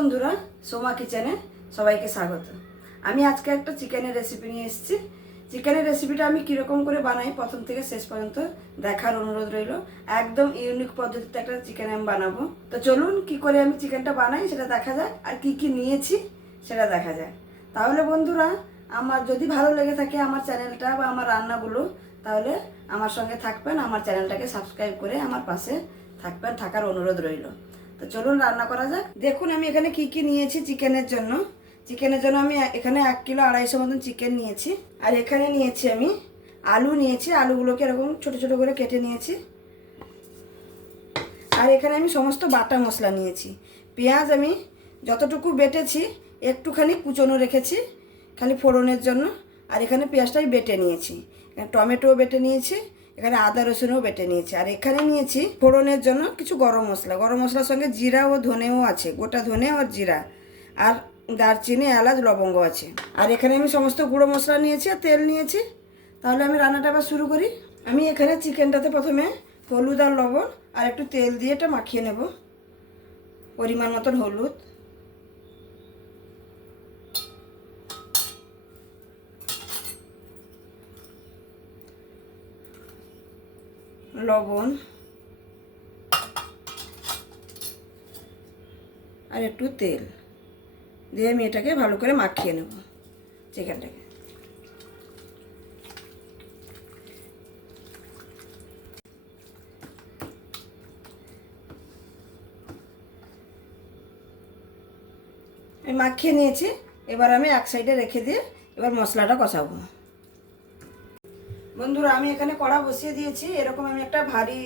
বন্ধুরা, সোমা কিচেনে সবাইকে স্বাগত। আমি আজকে একটা চিকেনের রেসিপি নিয়ে এসেছি। চিকেনের রেসিপিটা আমি কীরকম করে বানাই প্রথম থেকে শেষ পর্যন্ত দেখার অনুরোধ রইল। একদম ইউনিক পদ্ধতিতে একটা চিকেন আমি বানাবো। তো চলুন কি করে আমি চিকেনটা বানাই সেটা দেখা যায় আর কি কি নিয়েছি সেটা দেখা যায় তাহলে বন্ধুরা, আমার যদি ভালো লেগে থাকে আমার চ্যানেলটা বা আমার রান্নাগুলো, তাহলে আমার সঙ্গে থাকবেন, আমার চ্যানেলটাকে সাবস্ক্রাইব করে আমার পাশে থাকবেন, থাকার অনুরোধ রইল। তো চলুন রান্না করা যাক। দেখুন, আমি এখানে কি কি নিয়েছি চিকেনের জন্য। চিকেনের জন্য আমি এখানে এক কিলো আড়াইশো মতন চিকেন নিয়েছি। আর এখানে নিয়েছি আমি আলু নিয়েছি। আলুগুলোকে এরকম ছোট ছোট করে কেটে নিয়েছি। আর এখানে আমি সমস্ত বাটা মশলা নিয়েছি। পেঁয়াজ আমি যতটুকু বেটেছি, একটুখানি কুচনো রেখেছি, খালি ফোড়নের জন্য। আর এখানে পেঁয়াজটাই বেটে নিয়েছি। টমেটোও বেটে নিয়েছি। এখানে আদা রসুনও বেটে নিয়েছি। আর এখানে নিয়েছি ফোড়নের জন্য কিছু গরম মশলা। গরম মশলার সঙ্গে জিরা ও ধনেও আছে, গোটা ধনে আর জিরা। আর দারচিনি, এলাচ, লবঙ্গ আছে। আর এখানে আমি সমস্ত গুঁড়ো মশলা নিয়েছি আর তেল নিয়েছি। তাহলে আমি রান্নাটা আবার শুরু করি। আমি এখানে চিকেনটাতে প্রথমে হলুদ আর লবণ আর একটু তেল দিয়ে এটা মাখিয়ে নেব। পরিমাণ মতন হলুদ। লবণ আর একটু তেল। দিয়ে আমি এটাকে ভালো করে মাখিয়ে নেব চিকেনটাকে মাখিয়ে নিয়েছি। এবার আমি এক সাইডে রেখে দিয়ে এবার মশলাটা কষাবো। বন্ধুরা, আমি এখানে কড়া বসিয়ে দিয়েছি। এরকম আমি একটা ভারী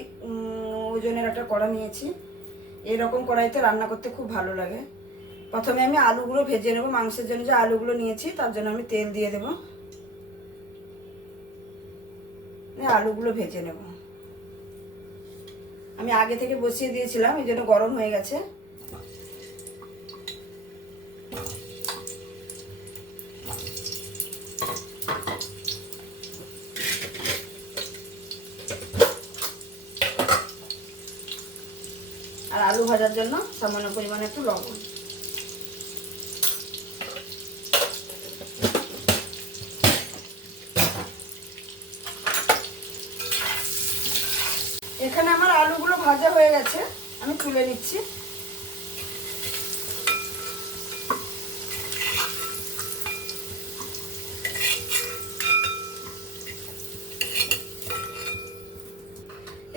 ওজনের একটা কড়া নিয়েছি। এরকম কড়াইতে রান্না করতে খুব ভালো লাগে। প্রথমে আমি আলুগুলো ভেজে নেব। মাংসের জন্য যে আলুগুলো নিয়েছি, তার জন্য আমি তেল দিয়ে দেবো। আলুগুলো ভেজে নেব। আমি আগে থেকে বসিয়ে দিয়েছিলাম, এই জন্য গরম হয়ে গেছে। আলু ভাজার জন্য সামান্য পরিমাণে একটু লবণ। এখানে আমার আলুগুলো ভাজা হয়ে গেছে, আমি তুলে নিচ্ছি।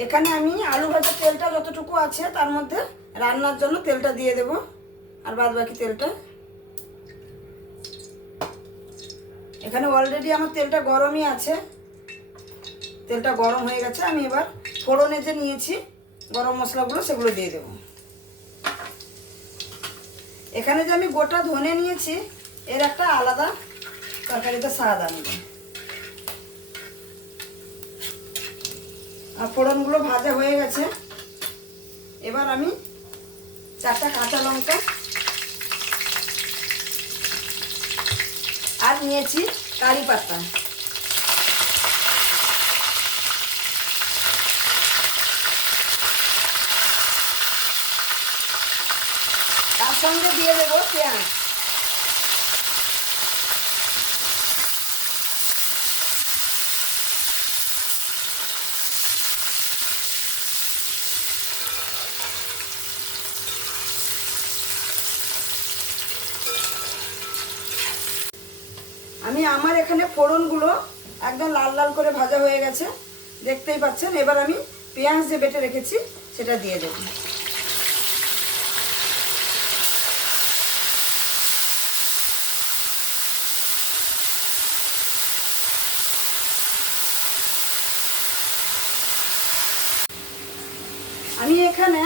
এখানে আমি আলু ভাজার তেলটা যতটুকু আছে তার মধ্যে রান্নার জন্য তেলটা দিয়ে দেব। আর বাদ বাকি তেলটা। এখানে অলরেডি আমার তেলটা গরমই আছে। তেলটা গরম হয়ে গেছে, আমি এবার ফোড়নে যে নিয়েছি গরম মশলাগুলো সেগুলো দিয়ে দেব। এখানে যে আমি গোটা ধনে নিয়েছি, এর একটা আলাদা তরকারিতে স্বাদ আনবে। আর ফোড়নগুলো ভাজা হয়ে গেছে। এবার আমি চারটা কাঁচা লঙ্কা আর নিয়েছি কারি পাতা। তার সঙ্গে দিয়ে দেবো পেঁয়াজ আমি আমার এখানে ফোড়নগুলো একদম লাল লাল করে ভাজা হয়ে গেছে। দেখতেই পাচ্ছেন, এবার আমি পেঁয়াজ যে বেটে রেখেছি, সেটা দিয়ে দেব। আমি এখানে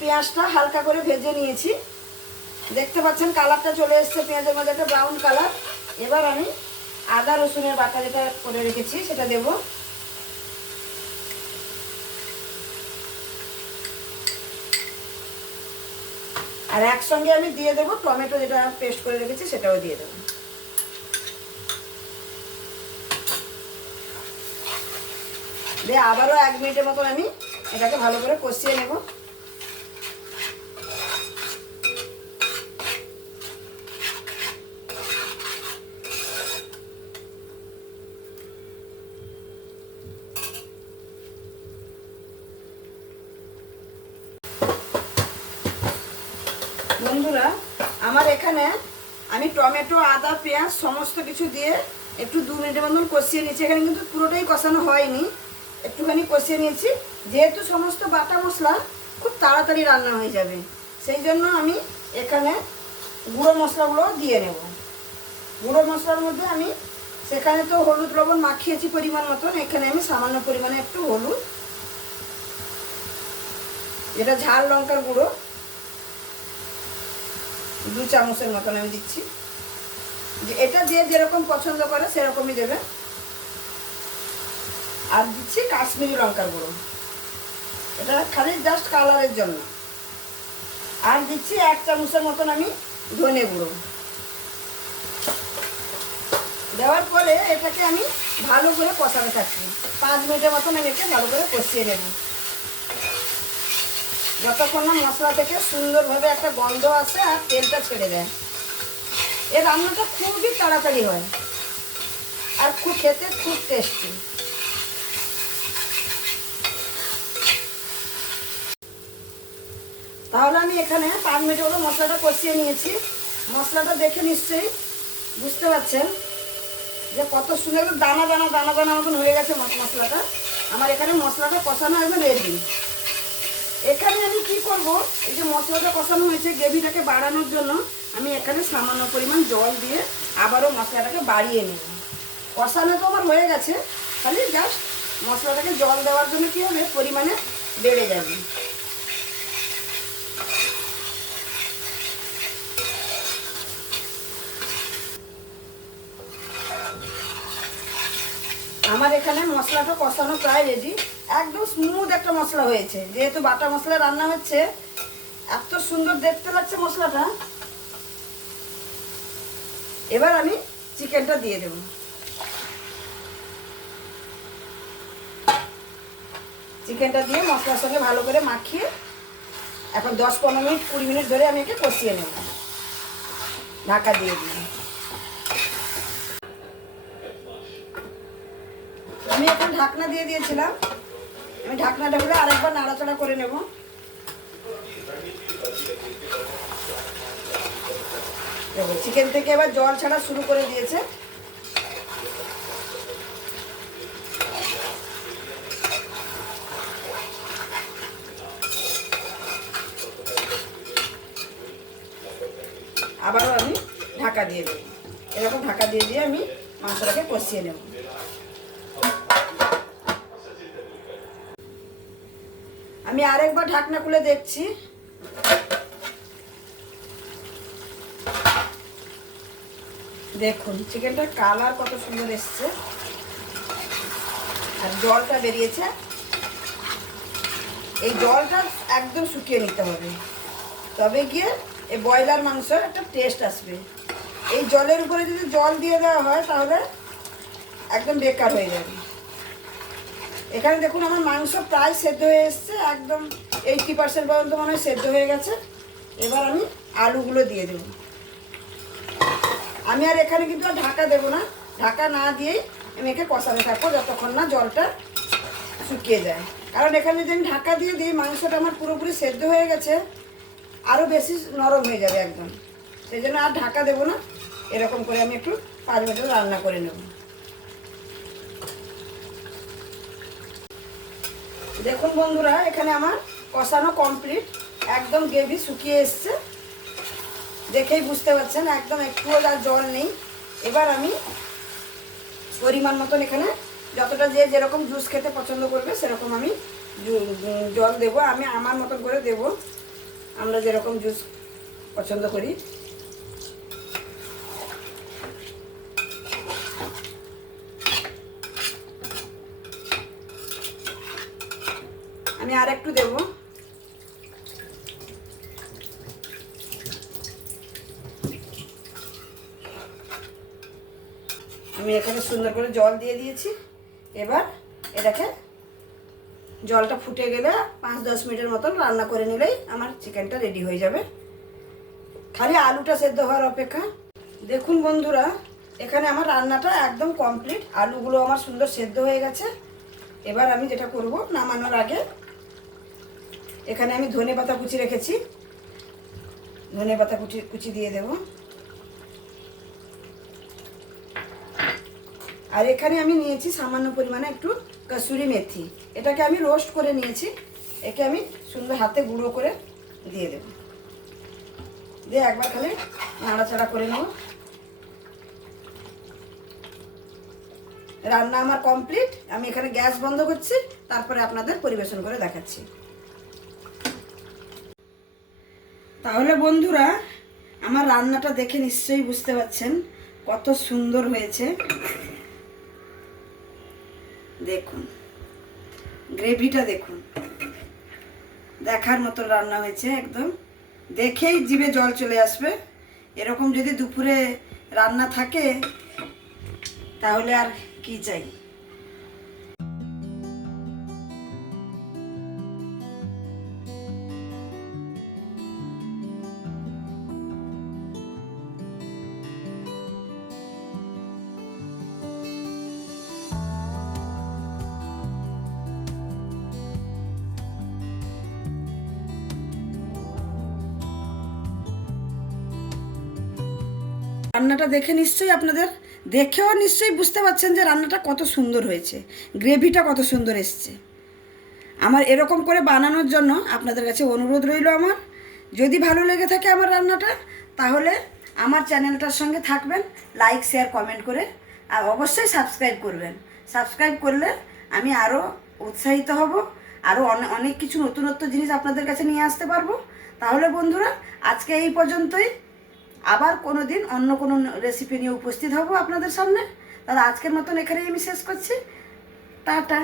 পেঁয়াজটা হালকা করে ভেজে নিয়েছি। দেখতে পাচ্ছেন, কালারটা চলে এসছে, পেঁয়াজের মধ্যে একটা ব্রাউন কালার। এবার আমি আদা, রসুনের বাটা যেটা করে রেখেছি, সেটা দেব। আর একসঙ্গে আমি দিয়ে দেবো টমেটো যেটা পেস্ট করে রেখেছি, সেটাও দিয়ে দেবো। দিয়ে আবারও এক মিনিটের মতন আমি এটাকে ভালো করে কষিয়ে নেব বন্ধুরা আমার এখানে আমি টমেটো, আদা, পেঁয়াজ সমস্ত কিছু দিয়ে একটু দু মিনিটের মতন কষিয়ে নিয়েছি এখানে কিন্তু পুরোটাই কষানো হয়নি। একটুখানি কষিয়ে নিয়েছি। যেহেতু সমস্ত বাটা মশলা খুব তাড়াতাড়ি রান্না হয়ে যাবে, সেই জন্য আমি এখানে গুঁড়ো মশলাগুলো দিয়ে নেব। গুঁড়ো মশলার মধ্যে আমি সেখানে তো হলুদ, লবণ মাখিয়েছি পরিমাণ মতন। এখানে আমি সামান্য পরিমাণে একটু হলুদ, যেটা ঝাল লঙ্কার গুঁড়ো। দু চামচের মতন আমি দিচ্ছি। যে এটা যে যেরকম পছন্দ করে সেরকমই দেবে। আর দিচ্ছি কাশ্মীরি লঙ্কার গুঁড়ো। এটা খালি জাস্ট কালারের জন্য। আর দিচ্ছি এক চামচের মতন আমি ধনে গুঁড়ো। দেওয়ার পরে এটাকে আমি ভালো করে কষাতে থাকছি। পাঁচ মিনিটের মতন আমি একে ভালো করে কষিয়ে নেব। যতক্ষণ না মশলা থেকে সুন্দরভাবে একটা গন্ধ আসে আর তেলটা ছেড়ে দেয়। এর রান্নাটা খুবই তাড়াতাড়ি হয় আর খুব খেতে খুব টেস্টি তাহলে আমি এখানে পাঁচ মিনিট হলো মশলাটা কষিয়ে নিয়েছি। মশলাটা দেখে নিশ্চয়ই বুঝতে পারছেন যে কত সুন্দর দানা দানা দানা দানা মতন হয়ে গেছে মশলাটা। আমার এখানে মশলাটা কষানো একদম রেডি এখানে আমি কি করব? এই যে মশলাটা কষানো হয়েছে, গ্রেভিটাকে বাড়ানোর জন্য আমি এখানে সামান্য পরিমাণ জল দিয়ে আবারও মশলাটাকে বাড়িয়ে নেব। কষানো তো আমার হয়ে গেছে, খালি জাস্ট মশলাটাকে জল দেওয়ার জন্য কী হবে? পরিমাণে বেড়ে যাবে। আমার এখানে মশলাটা কষানো প্রায় রেডি একদম স্মুথ একটা মশলা হয়েছে। যেহেতু বাটা মশলা রান্না হচ্ছে, এত সুন্দর দেখতে লাগছে মশলাটা। এবার আমি চিকেনটা দিয়ে দেব। চিকেনটা দিয়ে মশলার সঙ্গে ভালো করে মাখিয়ে এখন দশ পনেরো মিনিট কুড়ি মিনিট ধরে আমি একে কষিয়ে নেব। ঢাকা দিয়ে দিই আমি এখন ঢাকনা দিয়ে দিয়েছিলাম। আমি ঢাকনাটা খুলে আরেকবার নাড়াচাড়া করে নেব। দেখো চিকেন থেকে এবার জল ছাড়া শুরু করে দিয়েছে। আবারও আমি ঢাকা দিয়ে দিই এরকম ঢাকা দিয়ে দিয়ে আমি মাংসটাকে কষিয়ে নেব। আমি আরেকবার ঢাকনা খুলে দেখছি। দেখুন, চিকেনটার কালার কত সুন্দর এসছে। আর জলটা বেরিয়েছে। এই জলটা একদম শুকিয়ে নিতে হবে। তবে গিয়ে এই ব্রয়লার মাংসের একটা টেস্ট আসবে। এই জলের উপরে যদি জল দিয়ে দেওয়া হয়, তাহলে একদম বেকার হয়ে যাবে। এখানে দেখুন আমার মাংস প্রায় সেদ্ধ হয়ে এসছে, একদম এইটটি পার্সেন্ট পর্যন্ত মনে হয় সেদ্ধ হয়ে গেছে। এবার আমি আলুগুলো দিয়ে দেব। আমি আর এখানে কিন্তু আর ঢাকা দেবো না। ঢাকা না দিয়েই আমি একে কষাতে থাকব যতক্ষণ না জলটা শুকিয়ে যায়। কারণ এখানে যদি আমি ঢাকা দিয়ে দিই, মাংসটা আমার পুরোপুরি সেদ্ধ হয়ে গেছে আরও বেশি নরম হয়ে যাবে একদম। সেই জন্য আর ঢাকা দেবো না। এরকম করে আমি একটু পাঁচ মিনিট রান্না করে নেব। দেখুন বন্ধুরা, এখানে আমার কষানো কমপ্লিট একদম গ্রেভি শুকিয়ে এসছে। দেখেই বুঝতে পারছেন, একদম একটুও আর জল নেই। এবার আমি পরিমাণ মতন এখানে যতটা যে যেরকম জুস খেতে পছন্দ করবে, সেরকম আমি জল দেব। আমি আমার মতন করে দেব। আমরা যেরকম জুস পছন্দ করি। আমি আর একটু দেব। আমি এখানে সুন্দর করে জল দিয়ে দিয়েছি। এবার এটাকে জলটা ফুটে গেলে পাঁচ দশ মিনিটের মতন রান্না করে নিলেই আমার চিকেনটা রেডি হয়ে যাবে। খালি আলুটা সেদ্ধ হওয়ার অপেক্ষা। দেখুন বন্ধুরা, এখানে আমার রান্নাটা একদম কমপ্লিট। আলুগুলো আমার সুন্দর সেদ্ধ হয়ে গেছে। এবার আমি যেটা করব, নামানোর আগে এখানে আমি ধনে পাতা কুচি রেখেছি। ধনে পাতা কুচি কুচি দিয়ে দেব। আর এখানে আমি নিয়েছি সামান্য পরিমাণে একটু কসুরি মেথি। এটাকে আমি রোস্ট করে নিয়েছি। একে আমি সুন্দর হাতে গুঁড়ো করে দিয়ে দেব। দিয়ে একবার খালি নাড়াচাড়া করে নেব। রান্না আমার কমপ্লিট। আমি এখানে গ্যাস বন্ধ করছি, তারপরে আপনাদের পরিবেশন করে দেখাচ্ছি। তাহলে বন্ধুরা, আমার রান্নাটা দেখে নিশ্চয়ই বুঝতে পারছেন কত সুন্দর হয়েছে। দেখুন, গ্রেভিটা দেখুন। দেখার মতো রান্না হয়েছে একদম। দেখেই জিভে জল চলে আসবে। এরকম যদি দুপুরে রান্না থাকে, তাহলে আর কি চাই? রান্নাটা দেখে নিশ্চয়ই আপনাদের, দেখেও নিশ্চয়ই বুঝতে পারছেন যে রান্নাটা কত সুন্দর হয়েছে, গ্রেভিটা কত সুন্দর এসছে। আমার এরকম করে বানানোর জন্য আপনাদের কাছে অনুরোধ রইল আমার, যদি ভালো লেগে থাকে আমার রান্নাটা, তাহলে আমার চ্যানেলটার সঙ্গে থাকবেন, লাইক, শেয়ার, কমেন্ট করে, আর অবশ্যই সাবস্ক্রাইব করবেন। সাবস্ক্রাইব করলে আমি আরও উৎসাহিত হব আরও অনেক কিছু নতুনত্ব জিনিস আপনাদের কাছে নিয়ে আসতে পারব। তাহলে বন্ধুরা, আজকে এই পর্যন্তই। আবার কোনো দিন অন্য কোনো রেসিপি নিয়ে উপস্থিত হব আপনাদের সামনে। তাহলে আজকের মতন এখানেই আমি শেষ করছি। টাটা।